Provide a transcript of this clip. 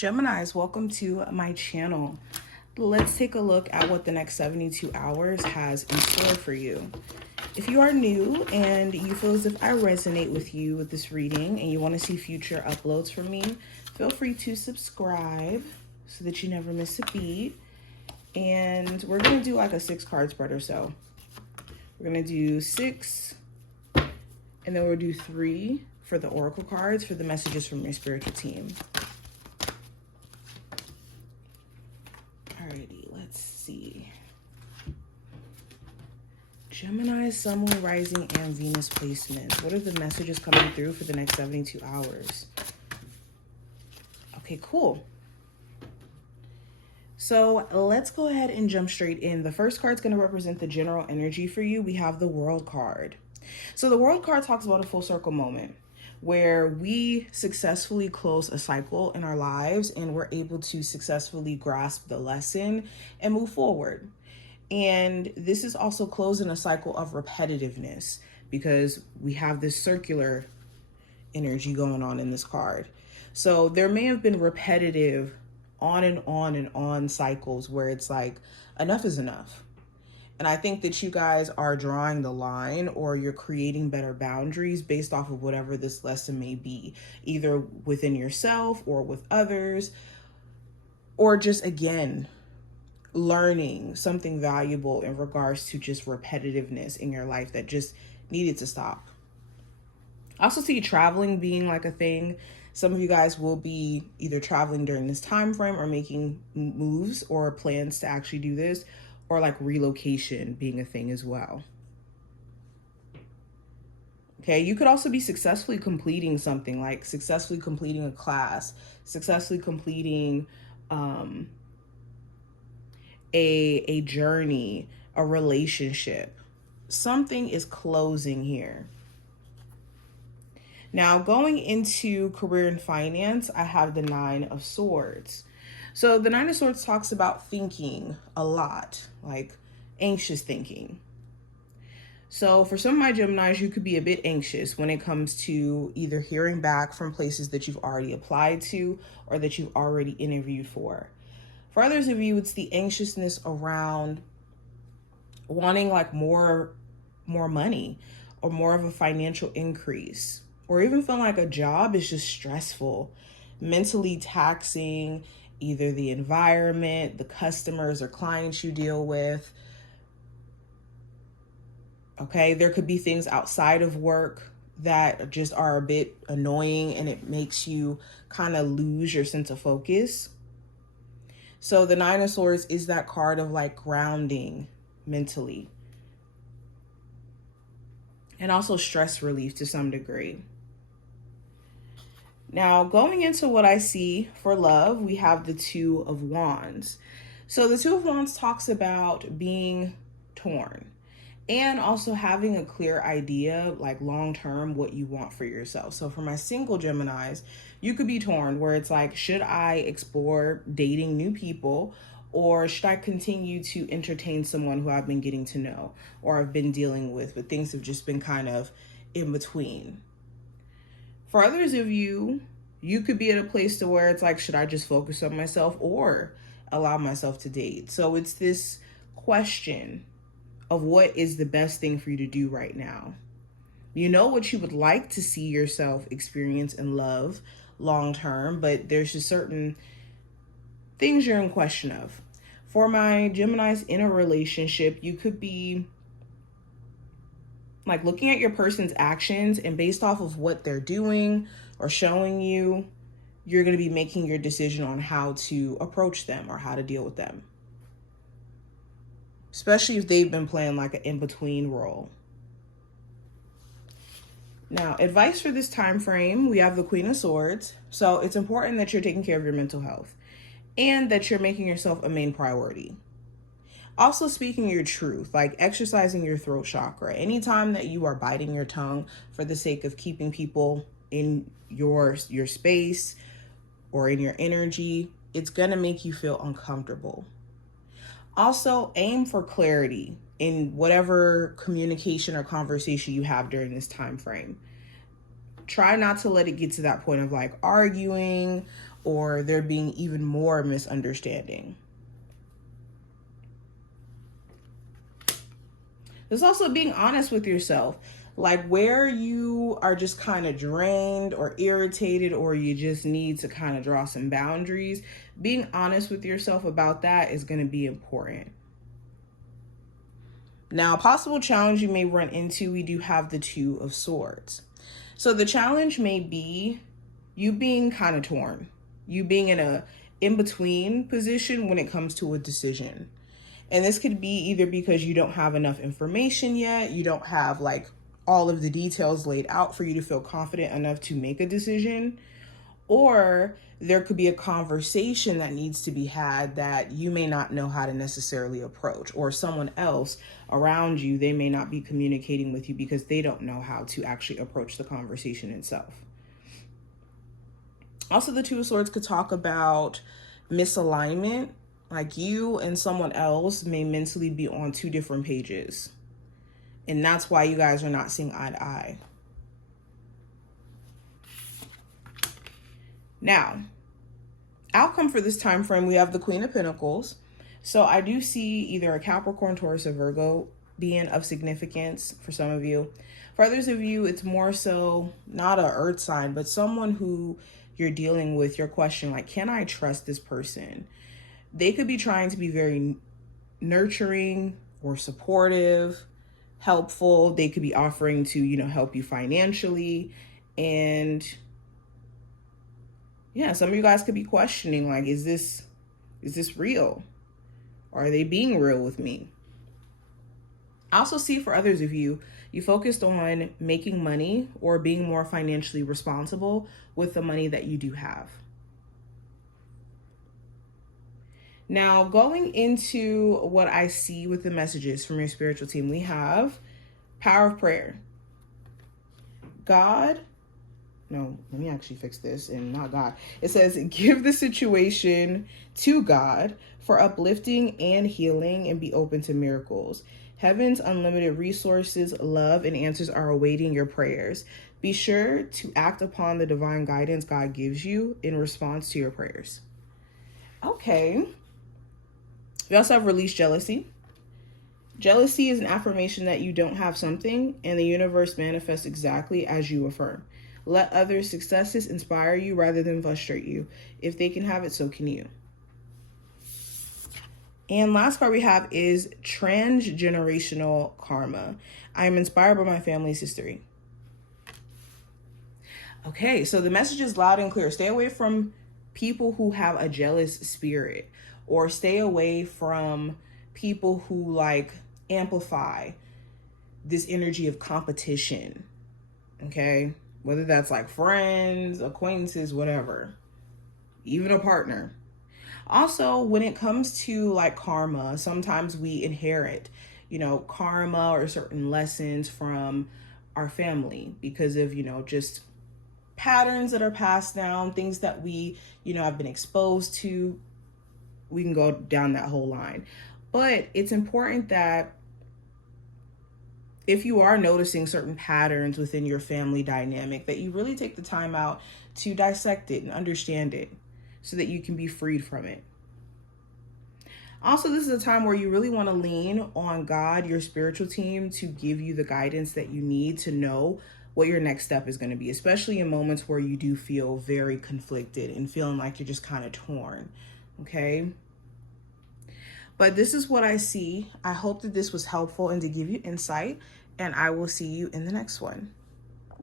Geminis, welcome to my channel. Let's take a look at what the next 72 hours has in store for you. If you are new and you feel as if I resonate with you with this reading and you want to see future uploads from me, feel free to subscribe so that you never miss a beat. And we're going to do like a 6-card spread or so. We're going to do 6, and then we'll do 3 for the oracle cards for the messages from your spiritual team. Alrighty, let's see. Gemini, Sun, Moon, Rising, and Venus placements. What are the messages coming through for the next 72 hours? Okay, cool. So let's go ahead and jump straight in. The first card is going to represent the general energy for you. We have the World card. So the World card talks about a full circle moment where we successfully close a cycle in our lives and we're able to successfully grasp the lesson and move forward. And this is also closing a cycle of repetitiveness because we have this circular energy going on in this card. So there may have been repetitive on and on and on cycles where it's like enough is enough. And I think that you guys are drawing the line, or you're creating better boundaries based off of whatever this lesson may be, either within yourself or with others, or just, again, learning something valuable in regards to just repetitiveness in your life that just needed to stop. I also see traveling being like a thing. Some of you guys will be either traveling during this time frame or making moves or plans to actually do this, or like relocation being a thing as well. Okay, you could also be successfully completing something, like successfully completing a class, successfully completing a journey, a relationship. Something is closing here. Now, going into career and finance, I have the 9 of Swords. So the 9 of Swords talks about thinking a lot, like anxious thinking. So for some of my Geminis, you could be a bit anxious when it comes to either hearing back from places that you've already applied to or that you've already interviewed for. For others of you, it's the anxiousness around wanting like more money or more of a financial increase, or even feeling like a job is just stressful, mentally taxing, either the environment, the customers or clients you deal with. Okay, there could be things outside of work that just are a bit annoying and it makes you kind of lose your sense of focus. So the 9 of Swords is that card of like grounding mentally. And also stress relief to some degree. Now, going into what I see for love, we have the 2 of Wands. So the 2 of Wands talks about being torn and also having a clear idea, like long-term, what you want for yourself. So for my single Geminis, you could be torn where it's like, should I explore dating new people, or should I continue to entertain someone who I've been getting to know or I've been dealing with, but things have just been kind of in between. For others of you, you could be at a place to where it's like, should I just focus on myself or allow myself to date? So it's this question of what is the best thing for you to do right now. You know what you would like to see yourself experience and love long term, but there's just certain things you're in question of. For my Geminis in a relationship, you could be like looking at your person's actions, and based off of what they're doing or showing you, you're going to be making your decision on how to approach them or how to deal with them. Especially if they've been playing like an in-between role. Now, advice for this time frame, we have the Queen of Swords. So it's important that you're taking care of your mental health and that you're making yourself a main priority. Also speaking your truth, like exercising your throat chakra. Anytime that you are biting your tongue for the sake of keeping people in your space or in your energy, it's going to make you feel uncomfortable. Also, aim for clarity in whatever communication or conversation you have during this time frame. Try not to let it get to that point of like arguing or there being even more misunderstanding. There's also being honest with yourself, like where you are just kind of drained or irritated, or you just need to kind of draw some boundaries. Being honest with yourself about that is going to be important. Now, a possible challenge you may run into, we do have the Two of Swords. So the challenge may be you being kind of torn, you being in a in-between position when it comes to a decision. And this could be either because you don't have enough information yet, you don't have like all of the details laid out for you to feel confident enough to make a decision, or there could be a conversation that needs to be had that you may not know how to necessarily approach, or someone else around you, they may not be communicating with you because they don't know how to actually approach the conversation itself. Also, the Two of Swords could talk about misalignment, like you and someone else may mentally be on two different pages. And that's why you guys are not seeing eye to eye. Now, outcome for this time frame, we have the Queen of Pentacles. So I do see either a Capricorn, Taurus, or Virgo being of significance for some of you. For others of you, it's more so not an earth sign, but someone who you're dealing with, you're questioning, like, can I trust this person? They could be trying to be very nurturing or supportive, helpful. They could be offering to, help you financially. And yeah, some of you guys could be questioning, like, is this real? Or are they being real with me? I also see for others of you, you focused on making money or being more financially responsible with the money that you do have. Now, going into what I see with the messages from your spiritual team, we have power of prayer. Let me actually fix this and not God. It says, give the situation to God for uplifting and healing and be open to miracles. Heaven's unlimited resources, love, and answers are awaiting your prayers. Be sure to act upon the divine guidance God gives you in response to your prayers. Okay. We also have release jealousy. Jealousy is an affirmation that you don't have something, and the universe manifests exactly as you affirm. Let others' successes inspire you rather than frustrate you. If they can have it, so can you. And last card we have is transgenerational karma. I am inspired by my family's history. Okay, so the message is loud and clear. Stay away from people who have a jealous spirit, or stay away from people who amplify this energy of competition. Okay, whether that's like friends, acquaintances, whatever, even a partner. Also, when it comes to karma, sometimes we inherit, karma or certain lessons from our family because of, just patterns that are passed down, things that we, have been exposed to. We can go down that whole line. But it's important that if you are noticing certain patterns within your family dynamic, that you really take the time out to dissect it and understand it so that you can be freed from it. Also, this is a time where you really want to lean on God, your spiritual team, to give you the guidance that you need to know what your next step is going to be, especially in moments where you do feel very conflicted and feeling like you're just kind of torn. Okay? But this is what I see. I hope that this was helpful and to give you insight, and I will see you in the next one.